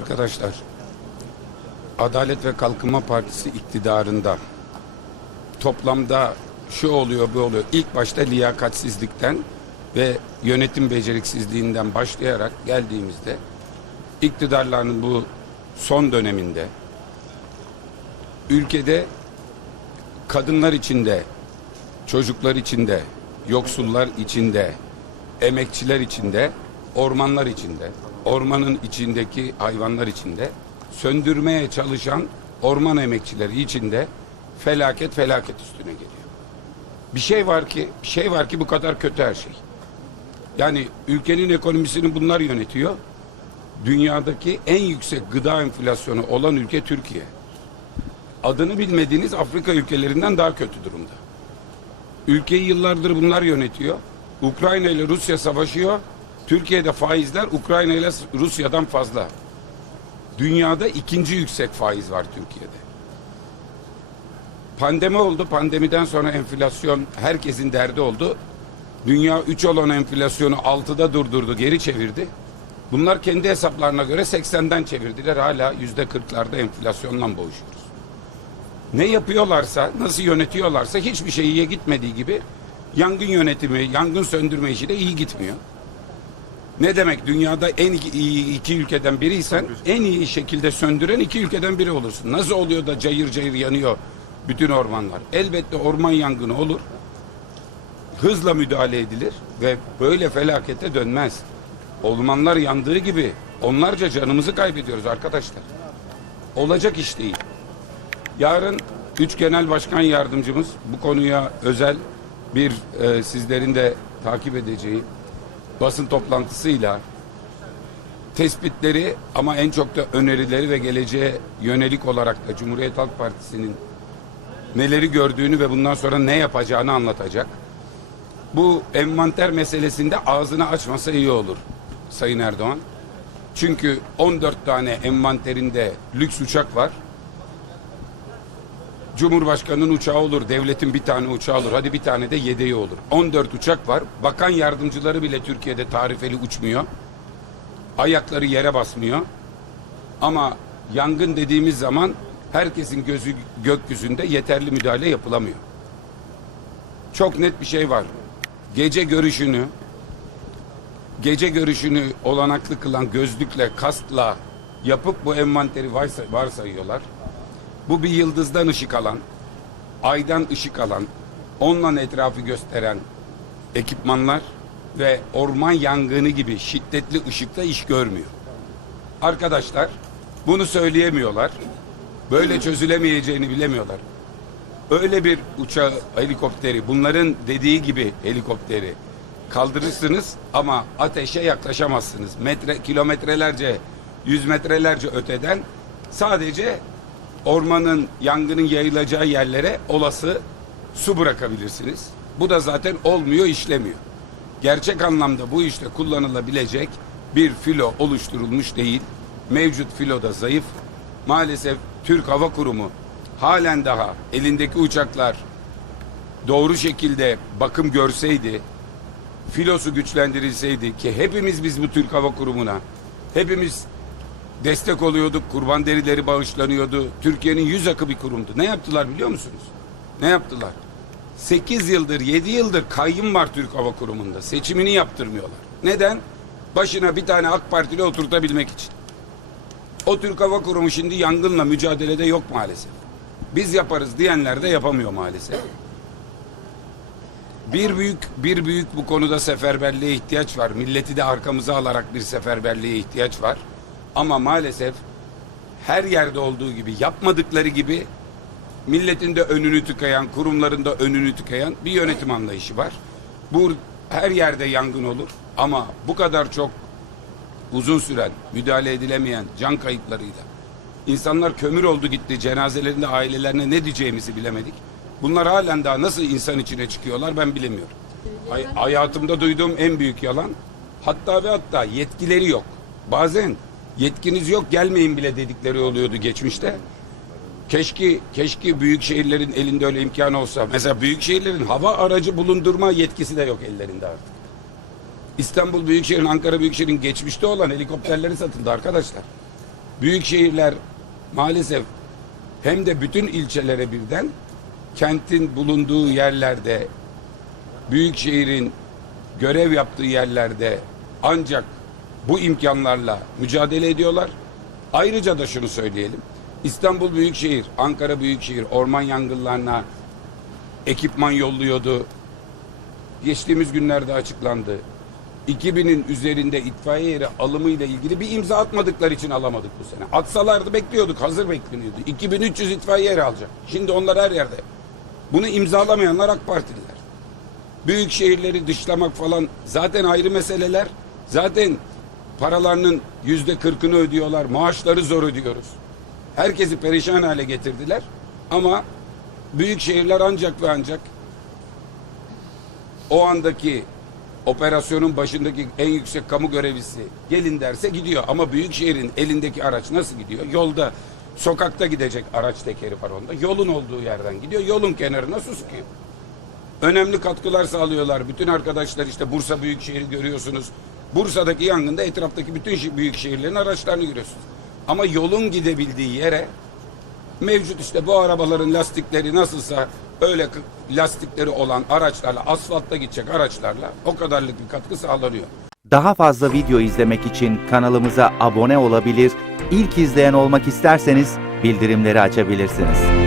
Arkadaşlar, Adalet ve Kalkınma Partisi iktidarında toplamda şu oluyor bu oluyor. İlk başta liyakatsizlikten ve yönetim beceriksizliğinden başlayarak geldiğimizde iktidarlarının bu son döneminde ülkede kadınlar içinde, çocuklar içinde, yoksullar içinde, emekçiler içinde, ormanlar içinde, ormanın içindeki hayvanlar içinde, söndürmeye çalışan orman emekçileri içinde felaket felaket üstüne geliyor. Bir şey var ki, bir şey var ki bu kadar kötü her şey. Yani ülkenin ekonomisini bunlar yönetiyor. Dünyadaki en yüksek gıda enflasyonu olan ülke Türkiye. Adını bilmediğiniz Afrika ülkelerinden daha kötü durumda. Ülkeyi yıllardır bunlar yönetiyor. Ukrayna ile Rusya savaşıyor. Türkiye'de faizler Ukrayna ile Rusya'dan fazla. Dünyada ikinci yüksek faiz var Türkiye'de. Pandemi oldu. Pandemiden sonra enflasyon herkesin derdi oldu. Dünya 3 olan enflasyonu 6'da durdurdu, geri çevirdi. Bunlar kendi hesaplarına göre 80'den çevirdiler. Hala %40'larda enflasyonla boğuşuyoruz. Ne yapıyorlarsa, nasıl yönetiyorlarsa hiçbir şey iyiye gitmediği gibi yangın yönetimi, yangın söndürme işi de iyi gitmiyor. Ne demek dünyada en iyi iki ülkeden biriysen en iyi şekilde söndüren iki ülkeden biri olursun. Nasıl oluyor da cayır cayır yanıyor bütün ormanlar? Elbette orman yangını olur. Hızla müdahale edilir ve böyle felakete dönmez. Ormanlar yandığı gibi onlarca canımızı kaybediyoruz arkadaşlar. Olacak iş değil. Yarın üç genel başkan yardımcımız bu konuya özel bir e, sizlerin de takip edeceği basın toplantısıyla tespitleri ama en çok da önerileri ve geleceğe yönelik olarak da Cumhuriyet Halk Partisi'nin neleri gördüğünü ve bundan sonra ne yapacağını anlatacak. Bu envanter meselesinde ağzını açmasa iyi olur Sayın Erdoğan. Çünkü 14 tane envanterinde lüks uçak var. Cumhurbaşkanının uçağı olur, devletin bir tane uçağı olur. Hadi bir tane de yedeği olur. 14 uçak var. Bakan yardımcıları bile Türkiye'de tarifeli uçmuyor. Ayakları yere basmıyor. Ama yangın dediğimiz zaman herkesin gözü gökyüzünde yeterli müdahale yapılamıyor. Çok net bir şey var. Gece görüşünü gece görüşünü olanaklı kılan gözlükle, kaskla yapıp bu envanteri varsa, varsayıyorlar. Bu bir yıldızdan ışık alan, aydan ışık alan, onunla etrafı gösteren ekipmanlar ve orman yangını gibi şiddetli ışıkta iş görmüyor. Arkadaşlar bunu söyleyemiyorlar. Böyle çözülemeyeceğini bilemiyorlar. Öyle bir uçağı, helikopteri, bunların dediği gibi helikopteri kaldırırsınız ama ateşe yaklaşamazsınız. Metre, kilometrelerce, yüz metrelerce öteden sadece ormanın, yangının yayılacağı yerlere olası su bırakabilirsiniz. Bu da zaten olmuyor, işlemiyor. Gerçek anlamda bu işte kullanılabilecek bir filo oluşturulmuş değil. Mevcut filo da zayıf. Maalesef Türk Hava Kurumu halen daha elindeki uçaklar doğru şekilde bakım görseydi, filosu güçlendirilseydi ki hepimiz biz bu Türk Hava Kurumu'na hepimiz destek oluyorduk, kurban derileri bağışlanıyordu. Türkiye'nin yüz akı bir kurumdu. Ne yaptılar biliyor musunuz? Ne yaptılar? 8 yıldır, 7 yıldır kayyım var Türk Hava Kurumu'nda. Seçimini yaptırmıyorlar. Neden? Başına bir tane AK Partili oturtabilmek için. O Türk Hava Kurumu şimdi yangınla mücadelede yok maalesef. Biz yaparız diyenler de yapamıyor maalesef. Bir büyük bir büyük bu konuda seferberliğe ihtiyaç var. Milleti de arkamıza alarak bir seferberliğe ihtiyaç var. Ama maalesef her yerde olduğu gibi yapmadıkları gibi milletin de önünü tıkayan, kurumların da önünü tıkayan bir yönetim anlayışı var. Bu her yerde yangın olur ama bu kadar çok uzun süren, müdahale edilemeyen can kayıplarıyla insanlar kömür oldu gitti, cenazelerinde ailelerine ne diyeceğimizi bilemedik. Bunlar halen daha nasıl insan içine çıkıyorlar ben bilemiyorum. Hay- hayatımda duyduğum en büyük yalan hatta ve hatta yetkileri yok. Bazen yetkiniz yok gelmeyin bile dedikleri oluyordu geçmişte. Keşke keşke büyük şehirlerin elinde öyle imkan olsa. Mesela büyük şehirlerin hava aracı bulundurma yetkisi de yok ellerinde artık. İstanbul Büyükşehir'in, Ankara Büyükşehir'in geçmişte olan helikopterleri satıldı arkadaşlar. Büyük şehirler maalesef hem de bütün ilçelere birden kentin bulunduğu yerlerde büyük şehrin görev yaptığı yerlerde ancak bu imkanlarla mücadele ediyorlar. Ayrıca da şunu söyleyelim. İstanbul Büyükşehir, Ankara Büyükşehir orman yangınlarına ekipman yolluyordu. Geçtiğimiz günlerde açıklandı. 2000'in üzerinde itfaiye yeri alımı ile ilgili bir imza atmadıkları için alamadık bu sene. Atsalardı bekliyorduk, hazır bekleniyordu. 2300 itfaiye yeri alacak. Şimdi onlar her yerde. Bunu imzalamayanlar AK Partililer. Büyük şehirleri dışlamak falan zaten ayrı meseleler. Zaten paralarının yüzde kırkını ödüyorlar. Maaşları zor ödüyoruz. Herkesi perişan hale getirdiler. Ama büyük şehirler ancak ve ancak o andaki operasyonun başındaki en yüksek kamu görevlisi gelin derse gidiyor. Ama büyük şehrin elindeki araç nasıl gidiyor? Yolda, sokakta gidecek araç tekeri var onda. Yolun olduğu yerden gidiyor. Yolun kenarına su sıkıyor. Önemli katkılar sağlıyorlar. Bütün arkadaşlar işte Bursa Büyükşehir'i görüyorsunuz. Bursa'daki yangında etraftaki bütün büyük şehirlerin araçlarını görüyorsunuz. Ama yolun gidebildiği yere mevcut işte bu arabaların lastikleri nasılsa öyle lastikleri olan araçlarla asfaltta gidecek araçlarla o kadarlık bir katkı sağlanıyor. Daha fazla video izlemek için kanalımıza abone olabilir, ilk izleyen olmak isterseniz bildirimleri açabilirsiniz.